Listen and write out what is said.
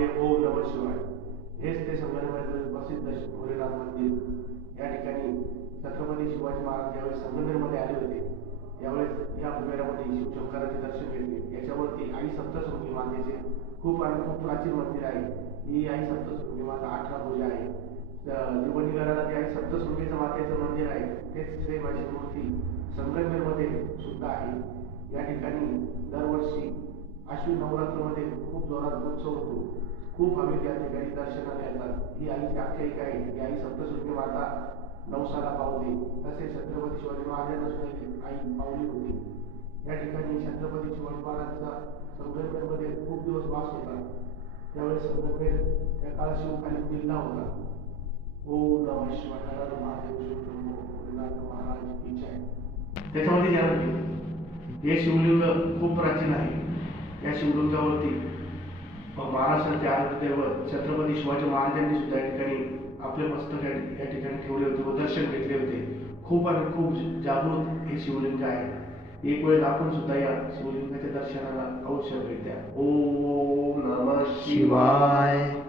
महादेव ओम नम शिवाय. हेच ते संगमनेरमध्ये प्रसिद्ध भोलेनाथ मंदिर. या ठिकाणी छत्रपती शिवाजी महाराज ज्यावेळेस संगमनेरमध्ये आले होते यावेळेस या कुबेरामध्ये शिवशंकराचे दर्शन घेतले. याच्यावरती आई सप्तशृंगी मातेचे खूप आणि खूप प्राचीन मंदिर आहे. ही आई सप्तशृंगी माता अठरा पूजा आहे. निवडणुकीला जे आई सप्तशृंगीचं मातेचं मंदिर आहे. तेच श्री माझी मूर्ती संगमनेरमध्ये सुद्धा आहे. या ठिकाणी दरवर्षी आश्विन नवरात्रमध्ये खूप जोरात उत्सव होतो. खूप हवेत या ठिकाणी दर्शनाला येतात ही आईची आख्यायिका आहे. ही आई सप्तशृंगी माता नवसाला पावते. तसेच छत्रपती शिवाजी महाराजांना सुद्धा आई पावली होती. या ठिकाणी छत्रपती शिवाजी महाराजांचा संगमनेरमध्ये खूप दिवस वास होता. त्यावेळेस संगमनेर त्या काळ शिवखाली किल्ला होता. ओम नम शिवाय महादेव शिवप्रभू महाराज की जय. त्याच्यामध्ये जाणून हे शिवलिंग खूप प्राचीन आहे. या शिवलिंगावरती महाराष्ट्राचे आराध्य छत्रपती शिवाजी महाराजांनी सुद्धा या ठिकाणी आपले पुस्तक या या ठिकाणी ठेवले होते व दर्शन घेतले होते. खूप आणि खूप जागृत हे शिवलिंग आहे. एक वेळेस आपण सुद्धा या शिवलिंगाच्या दर्शनाला अवश्य भेट द्या. ओम नम शिवाय.